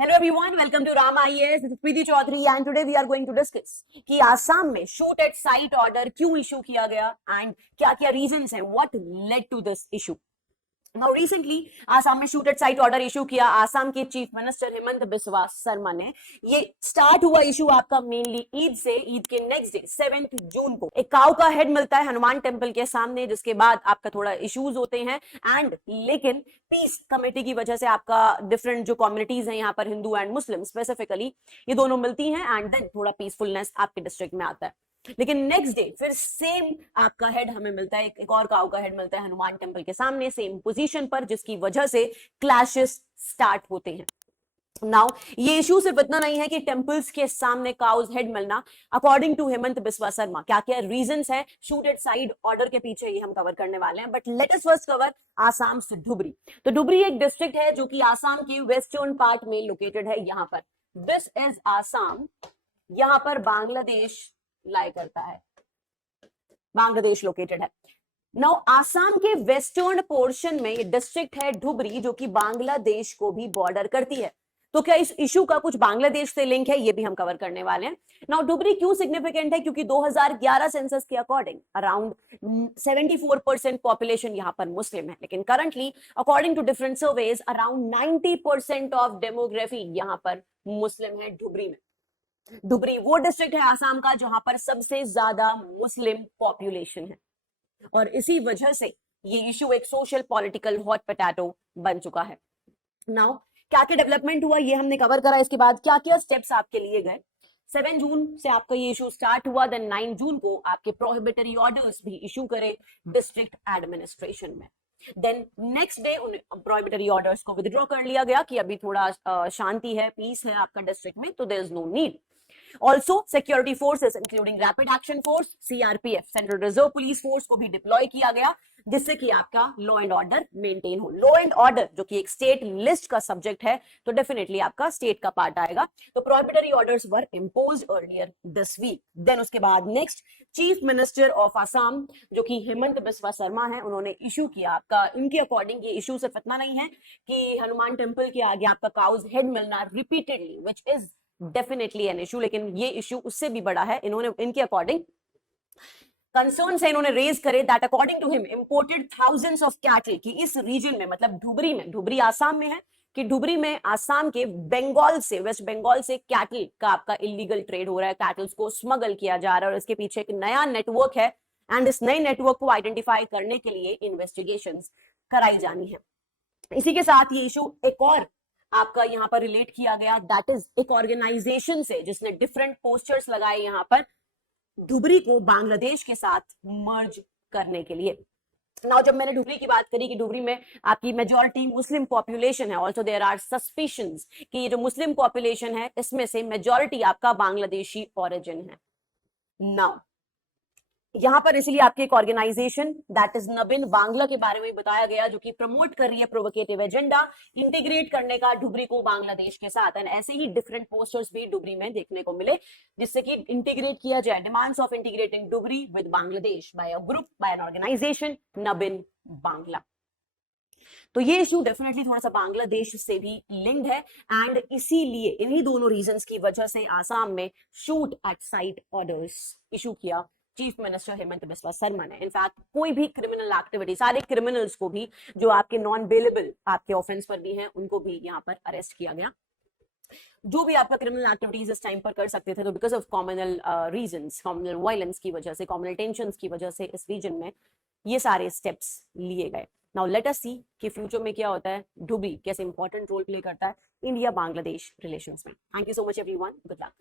Hello everyone, welcome to Rama IAS. This is Preeti Chaudhary and today we are going to discuss कि आसाम में shoot at sight order क्यों issue किया गया and क्या क्या reasons हैं, what led to this issue. Now recently Assam में shoot at sight order issue किया आसाम के चीफ मिनिस्टर हेमंत बिस्वा शर्मा ने. ये स्टार्ट हुआ इशू आपका मेनली ईद से. ईद के नेक्स्ट डे 7 जून को एक काऊ का हेड मिलता है हनुमान टेम्पल के सामने, जिसके बाद आपका थोड़ा इश्यूज होते हैं एंड लेकिन पीस कमेटी की वजह से आपका डिफरेंट जो कम्युनिटीज हैं यहाँ पर हिंदू एंड मुस्लिम स्पेसिफिकली ये दोनों मिलती हैं एंड देन थोड़ा पीसफुलनेस आपके डिस्ट्रिक्ट में आता है. लेकिन नेक्स्ट डे फिर सेम आपका हेड हमें मिलता है, एक और काऊ का हेड मिलता है हनुमान टेम्पल के सामने सेम पोजीशन पर, जिसकी वजह से क्लैशेस स्टार्ट होते हैं. नाउ ये इशू सिर्फ इतना नहीं है कि टेम्पल्स के सामने काउज हेड मिलना. अकॉर्डिंग टू हेमंत बिस्वा शर्मा क्या क्या रीजंस है शूट एट साइड ऑर्डर के पीछे, ये हम कवर करने वाले हैं. But let us first cover Assam से धुबरी. तो धुबरी एक डिस्ट्रिक्ट है जो कि आसाम के वेस्टर्न पार्ट में लोकेटेड है. यहाँ पर दिस इज आसाम, यहाँ पर बांग्लादेश लाई करता है, बांग्लादेश लोकेटेड है. नाउ आसाम के वेस्टर्न पोर्शन में ये डिस्ट्रिक्ट है धुबरी, जो कि बांग्लादेश को भी बॉर्डर करती है. तो क्या इस इशू का कुछ बांग्लादेश से लिंक है, ये भी हम कवर करने वाले हैं. नाउ धुबरी क्यों सिग्निफिकेंट है, क्योंकि 2011 सेंसस के अकॉर्डिंग अराउंड 74% पॉपुलेशन यहाँ पर मुस्लिम है, लेकिन currently according to different surveys around 90% of demography यहाँ पर मुस्लिम है धुबरी में. धुबरी वो डिस्ट्रिक्ट है आसाम का जहां पर सबसे ज्यादा मुस्लिम पॉपुलेशन है और इसी वजह से ये इशू एक सोशल पॉलिटिकल हॉट पोटैटो बन चुका है. नाउ क्या क्या डेवलपमेंट हुआ ये हमने कवर करा. इसके बाद क्या क्या स्टेप्स आपके लिए गए. 7 जून से आपका ये इशू स्टार्ट हुआ. देन 9 जून को आपके प्रोहिबिटरी ऑर्डर्स भी इशू करे डिस्ट्रिक्ट एडमिनिस्ट्रेशन में. देन नेक्स्ट डे उन प्रोहिबिटरी ऑर्डर्स को विथड्रॉ कर लिया गया कि अभी थोड़ा शांति है, पीस है आपका डिस्ट्रिक्ट में, तो there is no need. Also, security forces including Rapid Action Force, CRPF, Central Reserve Police Force को भी डिप्लॉय किया गया, जिससे कि आपका लॉ एंड ऑर्डर मेंटेन हो. लॉ एंड ऑर्डर जो कि एक स्टेट लिस्ट का सब्जेक्ट है, तो डेफिनेटली आपका स्टेट का पार्ट आएगा. तो prohibitory orders were imposed earlier this week. Then उसके बाद next chief minister of Assam जो कि हेमंत बिस्वा शर्मा है, उन्होंने इशू किया आपका. इनके अकॉर्डिंग ये इशू सिर्फ इतना नहीं है कि हनुमान टेम्पल के आगे आपका काउज हेड मिलना repeatedly, which is definitely an issue, लेकिन ये इशू उससे भी बड़ा है. इन्होंने इनके अकॉर्डिंग कंसर्न से इन्होंने रेज करे that according to him imported thousands of cattle की इस रीजन में, मतलब धुबरी में, धुबरी आसाम में है, कि धुबरी में आसाम के बंगाल से, वेस्ट बंगाल से कैटल का आपका इलीगल ट्रेड हो रहा है, कैटल्स को स्मगल किया जा रहा है और इसके पीछे एक नया नेटवर्क है एंड इस नए नेटवर्क को आइडेंटिफाई करने के लिए इन्वेस्टिगेशंस कराई जानी है. इसी के साथ ये इशू एक और आपका यहाँ पर रिलेट किया गया, दैट इज एक ऑर्गेनाइजेशन से जिसने डिफरेंट पोस्टर्स लगाए यहाँ पर धुबरी को बांग्लादेश के साथ मर्ज करने के लिए. नाउ जब मैंने धुबरी की बात करी कि धुबरी में आपकी मेजॉरिटी मुस्लिम पॉपुलेशन है, ऑल्सो देयर आर सस्पिशंस कि ये जो मुस्लिम पॉपुलेशन है इसमें से मेजॉरिटी आपका बांग्लादेशी ऑरिजिन है. नाउ यहां पर इसलिए आपके एक organization that is Nabin Bangla के बारे में बताया गया, जो कि प्रमोट कर रही है प्रोवोकेटिव एजेंडा इंटीग्रेट करने का धुबरी को बांग्लादेश के साथ. एंड ऐसे ही डिफरेंट पोस्टर्स भी धुबरी में देखने को मिले जिससे कि इंटीग्रेट किया जाए, demands of integrating Dhubri with Bangladesh by a group, by an organization Nabin Bangla. तो ये इशू डेफिनेटली थोड़ा सा बांग्लादेश से भी लिंक्ड है एंड इसीलिए इन्हीं दोनों रीजंस की वजह से आसाम में shoot at site orders issue किया चीफ मिनिस्टर हेमंत बिस्वा शर्मा ने. इनफैक्ट कोई भी क्रिमिनल एक्टिविटी, सारे क्रिमिनल्स को भी जो आपके नॉन बेलेबल आपके ऑफेंस पर भी हैं, उनको भी यहाँ पर अरेस्ट किया गया. जो भी आपका क्रिमिनल एक्टिविटीज इस टाइम पर कर सकते थे, तो because of communal reasons, communal violence की वजह से, कॉमनल टेंशंस की वजह से इस रीजन में ये सारे स्टेप्स लिए गए. नाउ लेट अस सी कि फ्यूचर में क्या होता है, धुबरी कैसे इंपॉर्टेंट रोल प्ले करता है इंडिया बांग्लादेश रिलेशंस में. Thank you so much everyone, good luck.